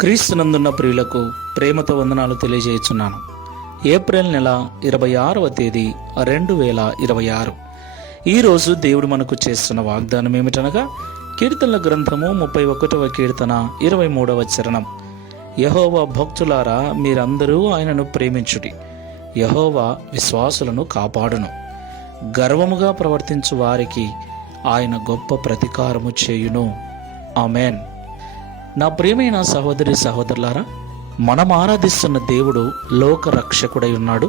క్రీస్తునందున్న ప్రియులకు ప్రేమతో వందనాలు తెలియజేయుచున్నాను. ఏప్రిల్ నెల 26వ తేదీ 2026. ఈరోజు దేవుడు మనకు చేస్తున్న వాగ్దానం ఏమిటనగా కీర్తనల గ్రంథము 31వ కీర్తన 23వ చరణం. యెహోవా భక్తులారా, మీరందరూ ఆయనను ప్రేమించుడి. యెహోవా విశ్వాసులను కాపాడును. గర్వముగా ప్రవర్తించు వారికి ఆయన గొప్ప ప్రతీకారము చేయును. ఆమెన్. నా ప్రియమైన సహోదరి సహోదరులారా, మనం ఆరాధిస్తున్న దేవుడు లోక రక్షకుడై ఉన్నాడు.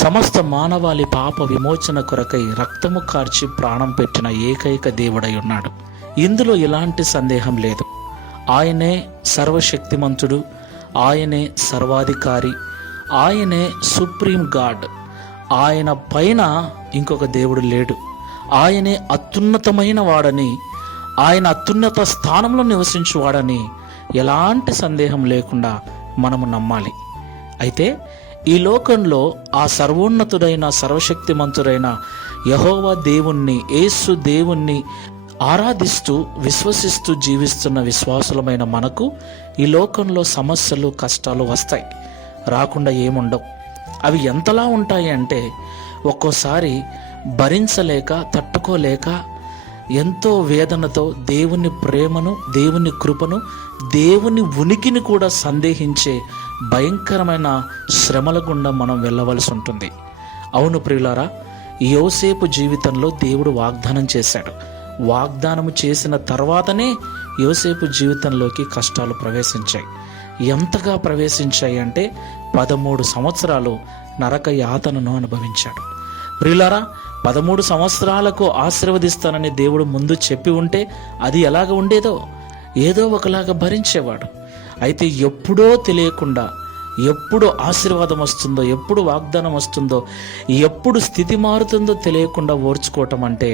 సమస్త మానవాళి పాప విమోచన కొరకై రక్తము కార్చి ప్రాణం పెట్టిన ఏకైక దేవుడై ఉన్నాడు. ఇందులో ఎలాంటి సందేహం లేదు. ఆయనే సర్వశక్తిమంతుడు, ఆయనే సర్వాధికారి, ఆయనే సుప్రీం గాడ్. ఆయన పైన ఇంకొక దేవుడు లేడు. ఆయనే అత్యున్నతమైన వాడని, ఆయన అత్యున్నత స్థానంలో నివసించువాడని ఎలాంటి సందేహం లేకుండా మనము నమ్మాలి. అయితే ఈ లోకంలో ఆ సర్వోన్నతుడైన సర్వశక్తిమంతుడైన యెహోవా దేవుణ్ణి, యేసు దేవుణ్ణి ఆరాధిస్తూ విశ్వసిస్తూ జీవిస్తున్న విశ్వాసులమైన మనకు ఈ లోకంలో సమస్యలు కష్టాలు వస్తాయి, రాకుండా ఏముండవు. అవి ఎంతలా ఉంటాయి అంటే ఒక్కోసారి భరించలేక తట్టుకోలేక ఎంతో వేదనతో దేవుని ప్రేమను, దేవుని కృపను, దేవుని ఉనికిని కూడా సందేహించే భయంకరమైన శ్రమల గుండా మనం వెళ్ళవలసి ఉంటుంది. అవును ప్రియులారా, యోసేపు జీవితంలో దేవుడు వాగ్దానం చేశాడు. వాగ్దానం చేసిన తర్వాతనే యోసేపు జీవితంలోకి కష్టాలు ప్రవేశించాయి. ఎంతగా ప్రవేశించాయి అంటే 13 సంవత్సరాలు నరక యాతనను అనుభవించాడు. ప్రియులారా, 13 సంవత్సరాలకు ఆశీర్వదిస్తానని దేవుడు ముందు చెప్పి ఉంటే అది ఎలాగ ఉండేదో, ఏదో ఒకలాగా భరించేవాడు. అయితే ఎప్పుడో తెలియకుండా, ఎప్పుడు ఆశీర్వాదం వస్తుందో, ఎప్పుడు వాగ్దానం వస్తుందో, ఎప్పుడు స్థితి మారుతుందో తెలియకుండా ఓర్చుకోవటం అంటే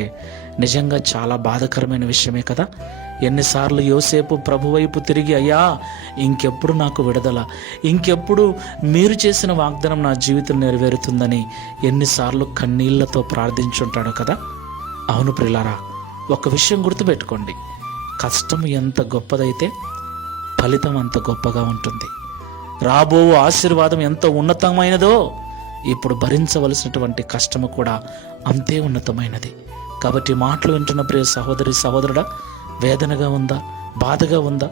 నిజంగా చాలా బాధాకరమైన విషయమే కదా. ఎన్నిసార్లు యోసేపు ప్రభు వైపు తిరిగి, అయ్యా ఇంకెప్పుడు నాకు విడుదల, ఇంకెప్పుడు మీరు చేసిన వాగ్దానం నా జీవితం నెరవేరుతుందని ఎన్నిసార్లు కన్నీళ్లతో ప్రార్థించుంటాడో కదా. అవును ప్రియులారా, ఒక విషయం గుర్తుపెట్టుకోండి, కష్టం ఎంత గొప్పదైతే ఫలితం అంత గొప్పగా ఉంటుంది. రాబో ఆశీర్వాదం ఎంత ఉన్నతమైనదో ఇప్పుడు భరించవలసినటువంటి కష్టము కూడా అంతే ఉన్నతమైనది. కాబట్టి మాటలు వింటున్న ప్రియ సహోదరి సహోదరుడా, వేదనగా ఉందా, బాధగా ఉందా?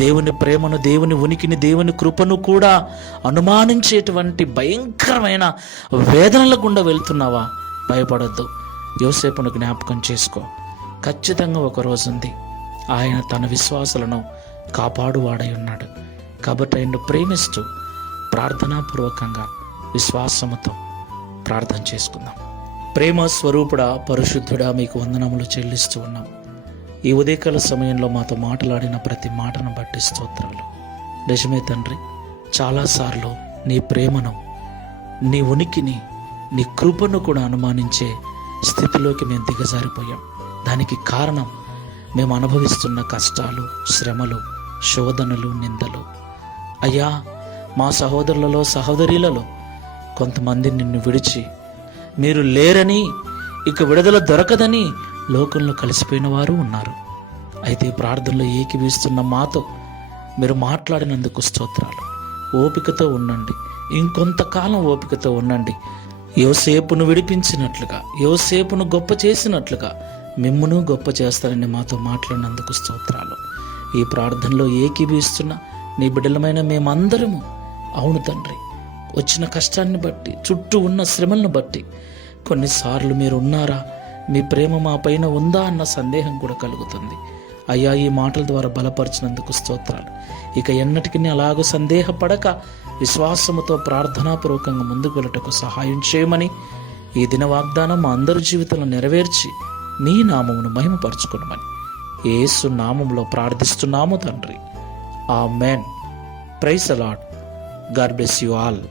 దేవుని ప్రేమను, దేవుని ఉనికిని, దేవుని కృపను కూడా అనుమానించేటువంటి భయంకరమైన వేదనల గుండా వెళ్తున్నావా? భయపడొద్దు. యోసేపును జ్ఞాపకం చేసుకో. ఖచ్చితంగా ఒక రోజు ఉంది, ఆయన తన విశ్వాసులను కాపాడువాడై ఉన్నాడు. కాబట్టి ఆయన్ను ప్రేమిస్తూ ప్రార్థనాపూర్వకంగా విశ్వాసముతో ప్రార్థన చేసుకుందాం. ప్రేమ స్వరూపుడా, పరిశుద్ధుడా, మీకు వందనములు చెల్లిస్తూ ఉన్నాం. ఈ ఉదయకాల సమయంలో మాతో మాట్లాడిన ప్రతి మాటను బట్టి స్తోత్రాలు. నిజమే తండ్రి, చాలాసార్లు నీ ప్రేమను, నీ ఉనికిని, నీ కృపను కూడా అనుమానించే స్థితిలోకి మేము దిగజారిపోయాం. దానికి కారణం మేము అనుభవిస్తున్న కష్టాలు, శ్రమలు, శోధనలు, నిందలు. అయ్యా, మా సహోదరులలో సహోదరీలలో కొంతమంది నిన్ను విడిచి, మీరు లేరని, ఇక విడుదల దొరకదని లోకంలో కలిసిపోయిన వారు ఉన్నారు. అయితే ప్రార్థనలో ఏకీభవిస్తున్న మాతో మీరు మాట్లాడినందుకు స్తోత్రాలు. ఓపికతో ఉండండి, ఇంకొంతకాలం ఓపికతో ఉండండి. యోసేపును విడిపించినట్లుగా, యోసేపును గొప్ప చేసినట్లుగా మిమ్మును గొప్ప చేస్తారని మాతో మాట్లాడినందుకు స్తోత్రాలు. ఈ ప్రార్థనలో ఏకీభవిస్తున్న నీ బిడ్డలమైన మేమందరము, అవును తండ్రి, వచ్చిన కష్టాన్ని బట్టి, చుట్టూ ఉన్న శ్రమలను బట్టి కొన్నిసార్లు మీరు ఉన్నారా, మీ ప్రేమ మా పైన ఉందా అన్న సందేహం కూడా కలుగుతుంది. అయ్యా, ఈ మాటల ద్వారా బలపరిచినందుకు స్తోత్రాలు. ఇక ఎన్నటికీ అలాగూ సందేహపడక విశ్వాసముతో ప్రార్థనాపూర్వకంగా ముందుకు వెళ్ళటకు సహాయం చేయమని ఈ దిన వాగ్దానం మా అందరి జీవితంలో నెరవేర్చి నీ నామమును మహిమపరచుకునమని యేసు నామములో ప్రార్థిస్తున్నాము తండ్రి. ఆమేన్. Praise the lord. God bless you all.